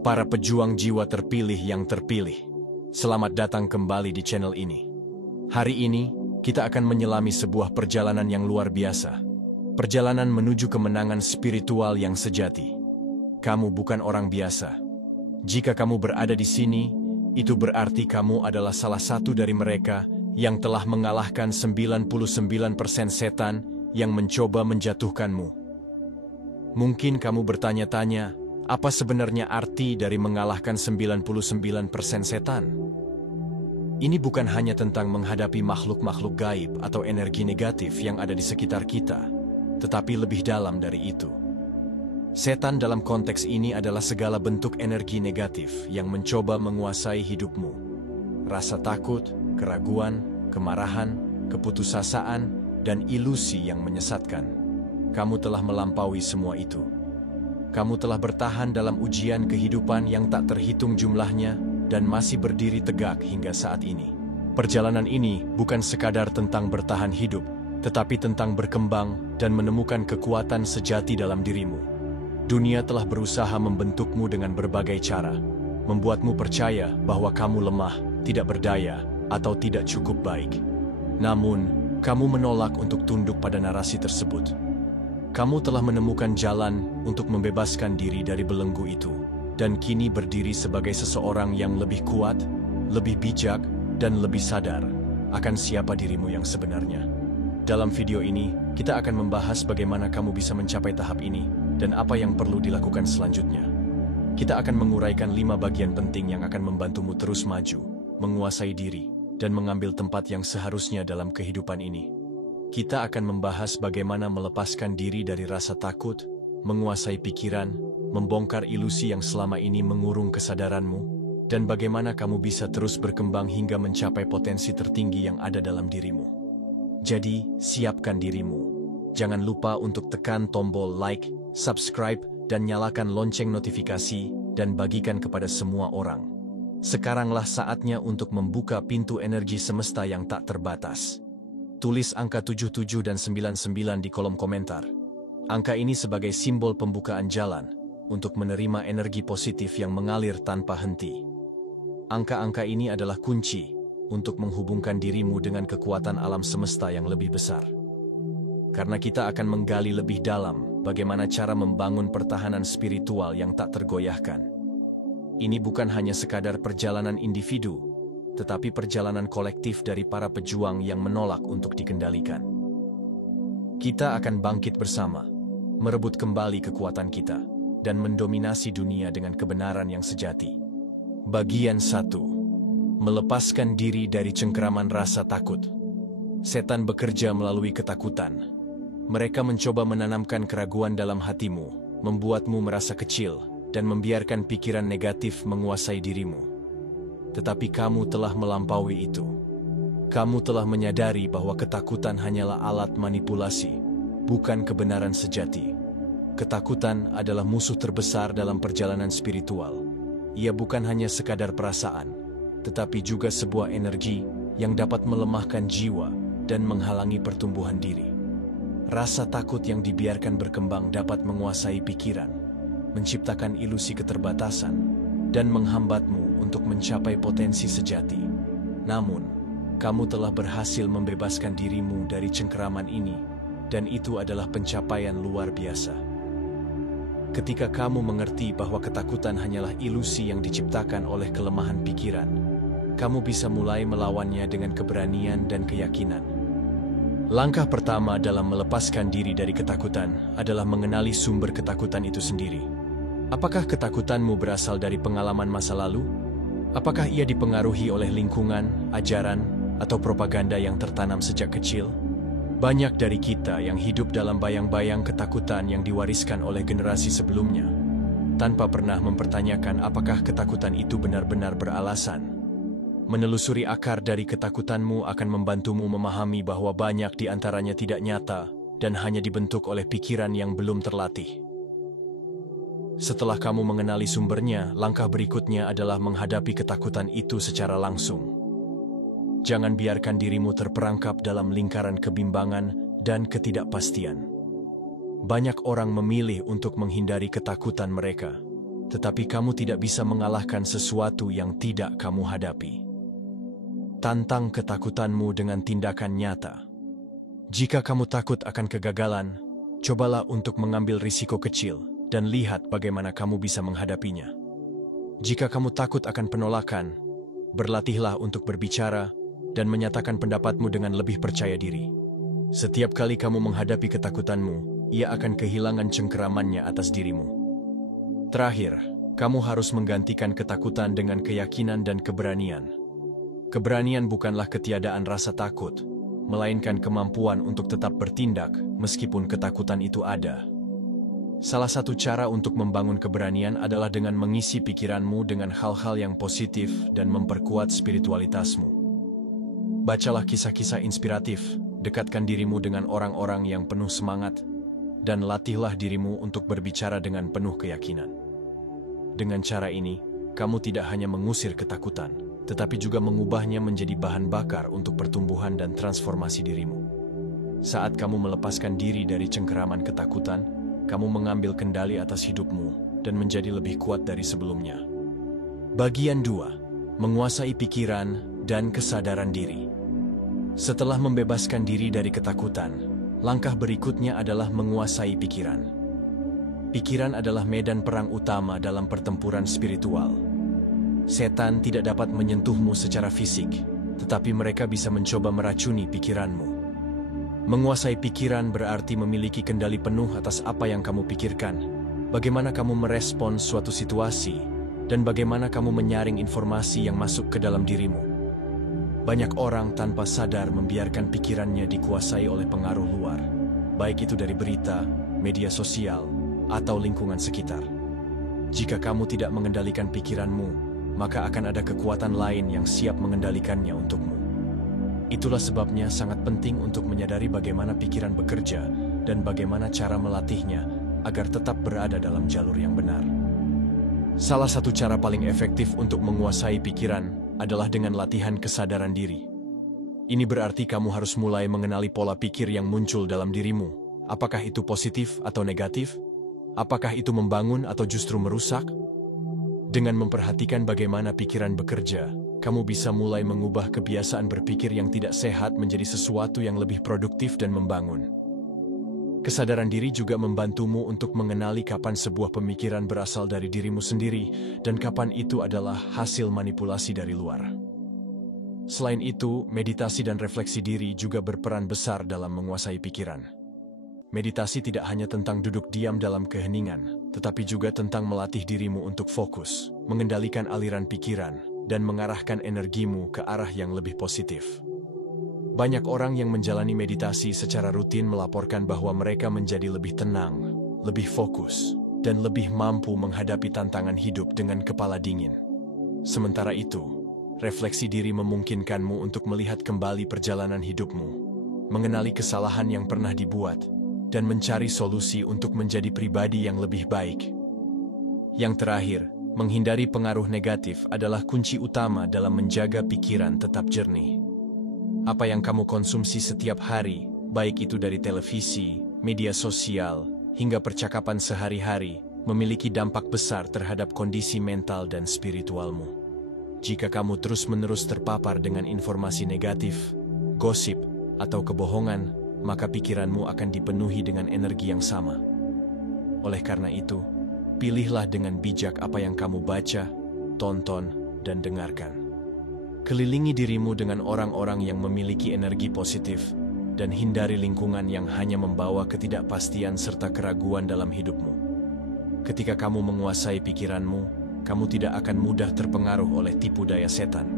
Para pejuang jiwa terpilih yang terpilih, selamat datang kembali di channel ini. Hari ini, kita akan menyelami sebuah perjalanan yang luar biasa. Perjalanan menuju kemenangan spiritual yang sejati. Kamu bukan orang biasa. Jika kamu berada di sini, itu berarti kamu adalah salah satu dari mereka yang telah mengalahkan 99% setan yang mencoba menjatuhkanmu. Mungkin kamu bertanya-tanya, apa sebenarnya arti dari mengalahkan 99% setan? Ini bukan hanya tentang menghadapi makhluk-makhluk gaib atau energi negatif yang ada di sekitar kita, tetapi lebih dalam dari itu. Setan dalam konteks ini adalah segala bentuk energi negatif yang mencoba menguasai hidupmu. Rasa takut, keraguan, kemarahan, keputusasaan, dan ilusi yang menyesatkan. Kamu telah melampaui semua itu. Kamu telah bertahan dalam ujian kehidupan yang tak terhitung jumlahnya dan masih berdiri tegak hingga saat ini. Perjalanan ini bukan sekadar tentang bertahan hidup, tetapi tentang berkembang dan menemukan kekuatan sejati dalam dirimu. Dunia telah berusaha membentukmu dengan berbagai cara, membuatmu percaya bahwa kamu lemah, tidak berdaya, atau tidak cukup baik. Namun, kamu menolak untuk tunduk pada narasi tersebut. Kamu telah menemukan jalan untuk membebaskan diri dari belenggu itu, dan kini berdiri sebagai seseorang yang lebih kuat, lebih bijak, dan lebih sadar akan siapa dirimu yang sebenarnya. Dalam video ini, kita akan membahas bagaimana kamu bisa mencapai tahap ini, dan apa yang perlu dilakukan selanjutnya. Kita akan menguraikan 5 bagian penting yang akan membantumu terus maju, menguasai diri, dan mengambil tempat yang seharusnya dalam kehidupan ini. Kita akan membahas bagaimana melepaskan diri dari rasa takut, menguasai pikiran, membongkar ilusi yang selama ini mengurung kesadaranmu, dan bagaimana kamu bisa terus berkembang hingga mencapai potensi tertinggi yang ada dalam dirimu. Jadi, siapkan dirimu. Jangan lupa untuk tekan tombol like, subscribe, dan nyalakan lonceng notifikasi, dan bagikan kepada semua orang. Sekaranglah saatnya untuk membuka pintu energi semesta yang tak terbatas. Tulis angka 77 dan 99 di kolom komentar. Angka ini sebagai simbol pembukaan jalan untuk menerima energi positif yang mengalir tanpa henti. Angka-angka ini adalah kunci untuk menghubungkan dirimu dengan kekuatan alam semesta yang lebih besar. Karena kita akan menggali lebih dalam bagaimana cara membangun pertahanan spiritual yang tak tergoyahkan. Ini bukan hanya sekadar perjalanan individu, tetapi perjalanan kolektif dari para pejuang yang menolak untuk dikendalikan. Kita akan bangkit bersama, merebut kembali kekuatan kita, dan mendominasi dunia dengan kebenaran yang sejati. Bagian 1. Melepaskan diri dari cengkeraman rasa takut. Setan bekerja melalui ketakutan. Mereka mencoba menanamkan keraguan dalam hatimu, membuatmu merasa kecil, dan membiarkan pikiran negatif menguasai dirimu. Tetapi kamu telah melampaui itu. Kamu telah menyadari bahwa ketakutan hanyalah alat manipulasi, bukan kebenaran sejati. Ketakutan adalah musuh terbesar dalam perjalanan spiritual. Ia bukan hanya sekadar perasaan, tetapi juga sebuah energi yang dapat melemahkan jiwa dan menghalangi pertumbuhan diri. Rasa takut yang dibiarkan berkembang dapat menguasai pikiran, menciptakan ilusi keterbatasan, dan menghambatmu untuk mencapai potensi sejati. Namun, kamu telah berhasil membebaskan dirimu dari cengkeraman ini, dan itu adalah pencapaian luar biasa. Ketika kamu mengerti bahwa ketakutan hanyalah ilusi yang diciptakan oleh kelemahan pikiran, kamu bisa mulai melawannya dengan keberanian dan keyakinan. Langkah pertama dalam melepaskan diri dari ketakutan adalah mengenali sumber ketakutan itu sendiri. Apakah ketakutanmu berasal dari pengalaman masa lalu? Apakah ia dipengaruhi oleh lingkungan, ajaran, atau propaganda yang tertanam sejak kecil? Banyak dari kita yang hidup dalam bayang-bayang ketakutan yang diwariskan oleh generasi sebelumnya, tanpa pernah mempertanyakan apakah ketakutan itu benar-benar beralasan. Menelusuri akar dari ketakutanmu akan membantumu memahami bahwa banyak di antaranya tidak nyata dan hanya dibentuk oleh pikiran yang belum terlatih. Setelah kamu mengenali sumbernya, langkah berikutnya adalah menghadapi ketakutan itu secara langsung. Jangan biarkan dirimu terperangkap dalam lingkaran kebimbangan dan ketidakpastian. Banyak orang memilih untuk menghindari ketakutan mereka, tetapi kamu tidak bisa mengalahkan sesuatu yang tidak kamu hadapi. Tantang ketakutanmu dengan tindakan nyata. Jika kamu takut akan kegagalan, cobalah untuk mengambil risiko kecil dan lihat bagaimana kamu bisa menghadapinya. Jika kamu takut akan penolakan, berlatihlah untuk berbicara dan menyatakan pendapatmu dengan lebih percaya diri. Setiap kali kamu menghadapi ketakutanmu, ia akan kehilangan cengkeramannya atas dirimu. Terakhir, kamu harus menggantikan ketakutan dengan keyakinan dan keberanian. Keberanian bukanlah ketiadaan rasa takut, melainkan kemampuan untuk tetap bertindak meskipun ketakutan itu ada. Salah satu cara untuk membangun keberanian adalah dengan mengisi pikiranmu dengan hal-hal yang positif dan memperkuat spiritualitasmu. Bacalah kisah-kisah inspiratif, dekatkan dirimu dengan orang-orang yang penuh semangat, dan latihlah dirimu untuk berbicara dengan penuh keyakinan. Dengan cara ini, kamu tidak hanya mengusir ketakutan, tetapi juga mengubahnya menjadi bahan bakar untuk pertumbuhan dan transformasi dirimu. Saat kamu melepaskan diri dari cengkeraman ketakutan, kamu mengambil kendali atas hidupmu dan menjadi lebih kuat dari sebelumnya. Bagian 2. Menguasai pikiran dan kesadaran diri. Setelah membebaskan diri dari ketakutan, langkah berikutnya adalah menguasai pikiran. Pikiran adalah medan perang utama dalam pertempuran spiritual. Setan tidak dapat menyentuhmu secara fisik, tetapi mereka bisa mencoba meracuni pikiranmu. Menguasai pikiran berarti memiliki kendali penuh atas apa yang kamu pikirkan, bagaimana kamu merespons suatu situasi, dan bagaimana kamu menyaring informasi yang masuk ke dalam dirimu. Banyak orang tanpa sadar membiarkan pikirannya dikuasai oleh pengaruh luar, baik itu dari berita, media sosial, atau lingkungan sekitar. Jika kamu tidak mengendalikan pikiranmu, maka akan ada kekuatan lain yang siap mengendalikannya untukmu. Itulah sebabnya sangat penting untuk menyadari bagaimana pikiran bekerja dan bagaimana cara melatihnya agar tetap berada dalam jalur yang benar. Salah satu cara paling efektif untuk menguasai pikiran adalah dengan latihan kesadaran diri. Ini berarti kamu harus mulai mengenali pola pikir yang muncul dalam dirimu. Apakah itu positif atau negatif? Apakah itu membangun atau justru merusak? Dengan memperhatikan bagaimana pikiran bekerja, kamu bisa mulai mengubah kebiasaan berpikir yang tidak sehat menjadi sesuatu yang lebih produktif dan membangun. Kesadaran diri juga membantumu untuk mengenali kapan sebuah pemikiran berasal dari dirimu sendiri dan kapan itu adalah hasil manipulasi dari luar. Selain itu, meditasi dan refleksi diri juga berperan besar dalam menguasai pikiran. Meditasi tidak hanya tentang duduk diam dalam keheningan, tetapi juga tentang melatih dirimu untuk fokus, mengendalikan aliran pikiran, dan mengarahkan energimu ke arah yang lebih positif. Banyak orang yang menjalani meditasi secara rutin melaporkan bahwa mereka menjadi lebih tenang, lebih fokus, dan lebih mampu menghadapi tantangan hidup dengan kepala dingin. Sementara itu, refleksi diri memungkinkanmu untuk melihat kembali perjalanan hidupmu, mengenali kesalahan yang pernah dibuat, dan mencari solusi untuk menjadi pribadi yang lebih baik. Yang terakhir, menghindari pengaruh negatif adalah kunci utama dalam menjaga pikiran tetap jernih. Apa yang kamu konsumsi setiap hari, baik itu dari televisi, media sosial, hingga percakapan sehari-hari, memiliki dampak besar terhadap kondisi mental dan spiritualmu. Jika kamu terus-menerus terpapar dengan informasi negatif, gosip, atau kebohongan, maka pikiranmu akan dipenuhi dengan energi yang sama. Oleh karena itu, pilihlah dengan bijak apa yang kamu baca, tonton, dan dengarkan. Kelilingi dirimu dengan orang-orang yang memiliki energi positif, dan hindari lingkungan yang hanya membawa ketidakpastian serta keraguan dalam hidupmu. Ketika kamu menguasai pikiranmu, kamu tidak akan mudah terpengaruh oleh tipu daya setan.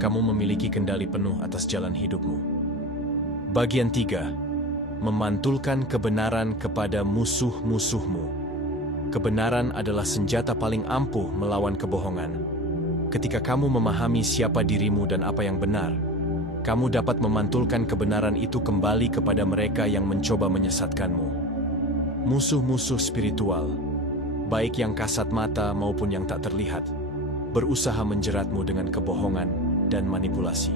Kamu memiliki kendali penuh atas jalan hidupmu. Bagian 3. Memantulkan kebenaran kepada musuh-musuhmu. Kebenaran adalah senjata paling ampuh melawan kebohongan. Ketika kamu memahami siapa dirimu dan apa yang benar, kamu dapat memantulkan kebenaran itu kembali kepada mereka yang mencoba menyesatkanmu. Musuh-musuh spiritual, baik yang kasat mata maupun yang tak terlihat, berusaha menjeratmu dengan kebohongan dan manipulasi.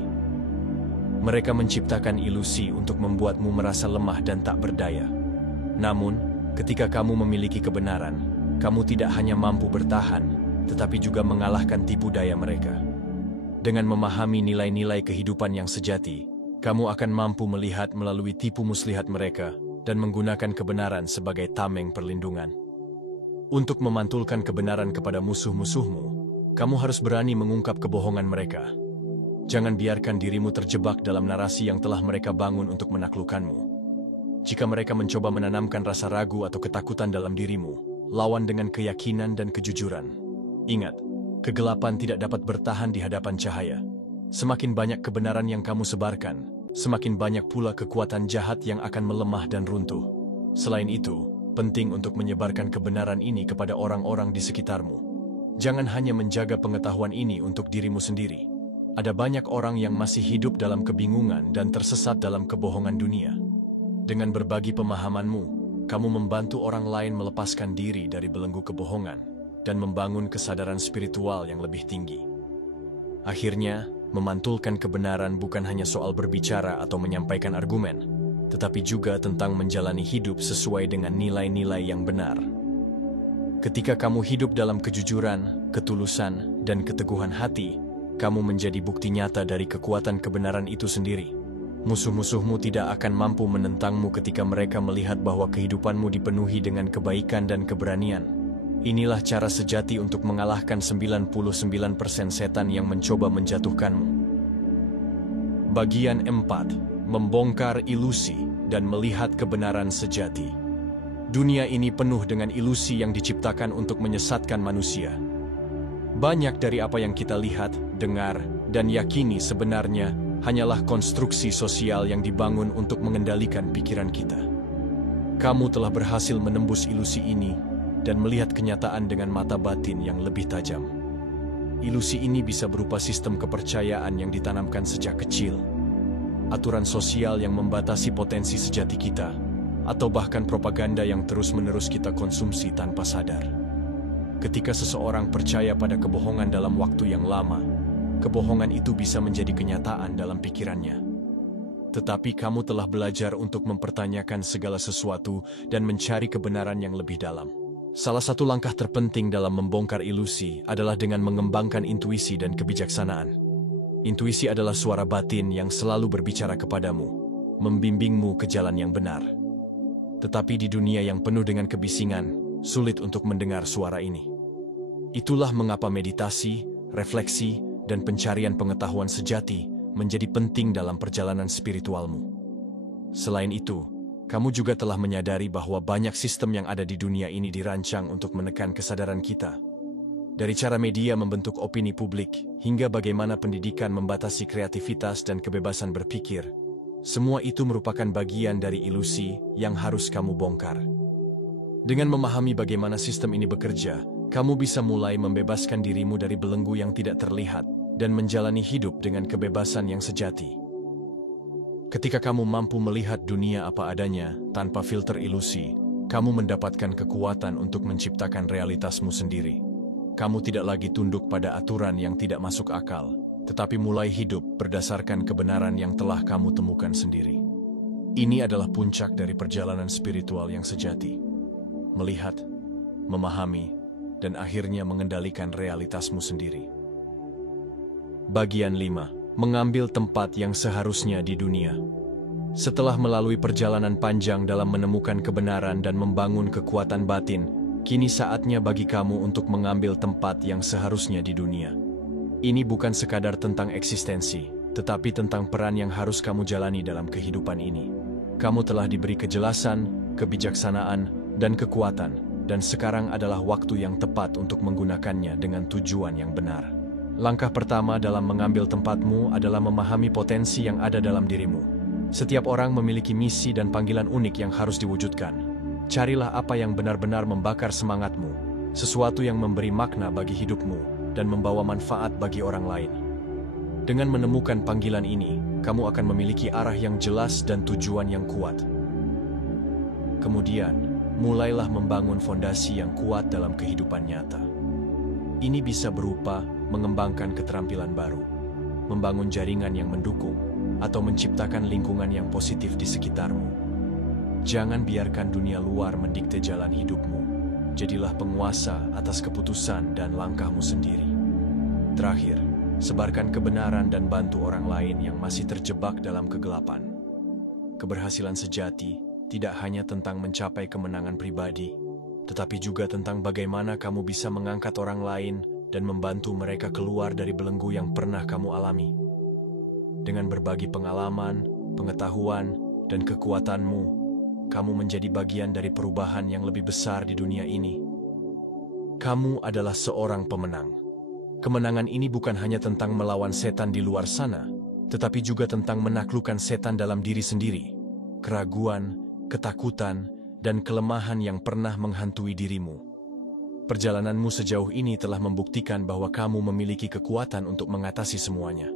Mereka menciptakan ilusi untuk membuatmu merasa lemah dan tak berdaya. Namun, ketika kamu memiliki kebenaran, kamu tidak hanya mampu bertahan, tetapi juga mengalahkan tipu daya mereka. Dengan memahami nilai-nilai kehidupan yang sejati, kamu akan mampu melihat melalui tipu muslihat mereka dan menggunakan kebenaran sebagai tameng perlindungan. Untuk memantulkan kebenaran kepada musuh-musuhmu, kamu harus berani mengungkap kebohongan mereka. Jangan biarkan dirimu terjebak dalam narasi yang telah mereka bangun untuk menaklukkanmu. Jika mereka mencoba menanamkan rasa ragu atau ketakutan dalam dirimu, lawan dengan keyakinan dan kejujuran. Ingat, kegelapan tidak dapat bertahan di hadapan cahaya. Semakin banyak kebenaran yang kamu sebarkan, semakin banyak pula kekuatan jahat yang akan melemah dan runtuh. Selain itu, penting untuk menyebarkan kebenaran ini kepada orang-orang di sekitarmu. Jangan hanya menjaga pengetahuan ini untuk dirimu sendiri. Ada banyak orang yang masih hidup dalam kebingungan dan tersesat dalam kebohongan dunia. Dengan berbagi pemahamanmu, kamu membantu orang lain melepaskan diri dari belenggu kebohongan dan membangun kesadaran spiritual yang lebih tinggi. Akhirnya, memantulkan kebenaran bukan hanya soal berbicara atau menyampaikan argumen, tetapi juga tentang menjalani hidup sesuai dengan nilai-nilai yang benar. Ketika kamu hidup dalam kejujuran, ketulusan, dan keteguhan hati, kamu menjadi bukti nyata dari kekuatan kebenaran itu sendiri. Musuh-musuhmu tidak akan mampu menentangmu ketika mereka melihat bahwa kehidupanmu dipenuhi dengan kebaikan dan keberanian. Inilah cara sejati untuk mengalahkan 99% setan yang mencoba menjatuhkanmu. Bagian 4. Membongkar ilusi dan melihat kebenaran sejati. Dunia ini penuh dengan ilusi yang diciptakan untuk menyesatkan manusia. Banyak dari apa yang kita lihat, dengar, dan yakini sebenarnya hanyalah konstruksi sosial yang dibangun untuk mengendalikan pikiran kita. Kamu telah berhasil menembus ilusi ini dan melihat kenyataan dengan mata batin yang lebih tajam. Ilusi ini bisa berupa sistem kepercayaan yang ditanamkan sejak kecil, aturan sosial yang membatasi potensi sejati kita, atau bahkan propaganda yang terus-menerus kita konsumsi tanpa sadar. Ketika seseorang percaya pada kebohongan dalam waktu yang lama, kebohongan itu bisa menjadi kenyataan dalam pikirannya. Tetapi kamu telah belajar untuk mempertanyakan segala sesuatu dan mencari kebenaran yang lebih dalam. Salah satu langkah terpenting dalam membongkar ilusi adalah dengan mengembangkan intuisi dan kebijaksanaan. Intuisi adalah suara batin yang selalu berbicara kepadamu, membimbingmu ke jalan yang benar. Tetapi di dunia yang penuh dengan kebisingan, sulit untuk mendengar suara ini. Itulah mengapa meditasi, refleksi, dan pencarian pengetahuan sejati menjadi penting dalam perjalanan spiritualmu. Selain itu, kamu juga telah menyadari bahwa banyak sistem yang ada di dunia ini dirancang untuk menekan kesadaran kita. Dari cara media membentuk opini publik, hingga bagaimana pendidikan membatasi kreativitas dan kebebasan berpikir, semua itu merupakan bagian dari ilusi yang harus kamu bongkar. Dengan memahami bagaimana sistem ini bekerja, kamu bisa mulai membebaskan dirimu dari belenggu yang tidak terlihat dan menjalani hidup dengan kebebasan yang sejati. Ketika kamu mampu melihat dunia apa adanya, tanpa filter ilusi, kamu mendapatkan kekuatan untuk menciptakan realitasmu sendiri. Kamu tidak lagi tunduk pada aturan yang tidak masuk akal, tetapi mulai hidup berdasarkan kebenaran yang telah kamu temukan sendiri. Ini adalah puncak dari perjalanan spiritual yang sejati. Melihat, memahami, dan akhirnya mengendalikan realitasmu sendiri. Bagian 5. Mengambil tempat yang seharusnya di dunia. Setelah melalui perjalanan panjang dalam menemukan kebenaran dan membangun kekuatan batin, kini saatnya bagi kamu untuk mengambil tempat yang seharusnya di dunia. Ini bukan sekadar tentang eksistensi, tetapi tentang peran yang harus kamu jalani dalam kehidupan ini. Kamu telah diberi kejelasan, kebijaksanaan, dan kekuatan, dan sekarang adalah waktu yang tepat untuk menggunakannya dengan tujuan yang benar. Langkah pertama dalam mengambil tempatmu adalah memahami potensi yang ada dalam dirimu. Setiap orang memiliki misi dan panggilan unik yang harus diwujudkan. Carilah apa yang benar-benar membakar semangatmu, sesuatu yang memberi makna bagi hidupmu, dan membawa manfaat bagi orang lain. Dengan menemukan panggilan ini, kamu akan memiliki arah yang jelas dan tujuan yang kuat. Kemudian, mulailah membangun fondasi yang kuat dalam kehidupan nyata. Ini bisa berupa mengembangkan keterampilan baru, membangun jaringan yang mendukung, atau menciptakan lingkungan yang positif di sekitarmu. Jangan biarkan dunia luar mendikte jalan hidupmu. jadilah penguasa atas keputusan dan langkahmu sendiri. Terakhir, sebarkan kebenaran dan bantu orang lain yang masih terjebak dalam kegelapan. Keberhasilan sejati tidak hanya tentang mencapai kemenangan pribadi, tetapi juga tentang bagaimana kamu bisa mengangkat orang lain dan membantu mereka keluar dari belenggu yang pernah kamu alami. Dengan berbagi pengalaman, pengetahuan, dan kekuatanmu, kamu menjadi bagian dari perubahan yang lebih besar di dunia ini. Kamu adalah seorang pemenang. Kemenangan ini bukan hanya tentang melawan setan di luar sana, tetapi juga tentang menaklukkan setan dalam diri sendiri, keraguan, ketakutan, dan kelemahan yang pernah menghantui dirimu. Perjalananmu sejauh ini telah membuktikan bahwa kamu memiliki kekuatan untuk mengatasi semuanya.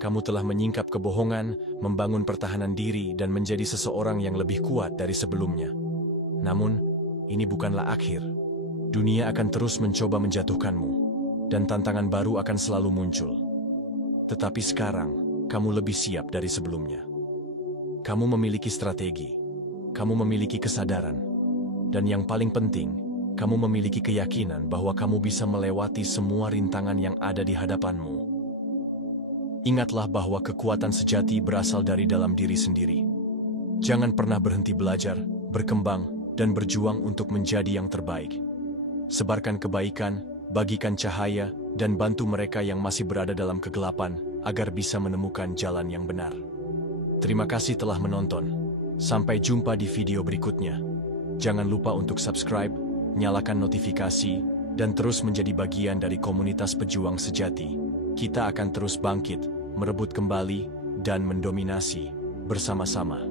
Kamu telah menyingkap kebohongan, membangun pertahanan diri, dan menjadi seseorang yang lebih kuat dari sebelumnya. Namun, ini bukanlah akhir. Dunia akan terus mencoba menjatuhkanmu, dan tantangan baru akan selalu muncul. Tetapi sekarang, kamu lebih siap dari sebelumnya. Kamu memiliki strategi, kamu memiliki kesadaran, dan yang paling penting, kamu memiliki keyakinan bahwa kamu bisa melewati semua rintangan yang ada di hadapanmu. Ingatlah bahwa kekuatan sejati berasal dari dalam diri sendiri. Jangan pernah berhenti belajar, berkembang, dan berjuang untuk menjadi yang terbaik. Sebarkan kebaikan, bagikan cahaya, dan bantu mereka yang masih berada dalam kegelapan agar bisa menemukan jalan yang benar. Terima kasih telah menonton. Sampai jumpa di video berikutnya. Jangan lupa untuk subscribe, nyalakan notifikasi, dan terus menjadi bagian dari komunitas pejuang sejati. Kita akan terus bangkit, merebut kembali, dan mendominasi bersama-sama.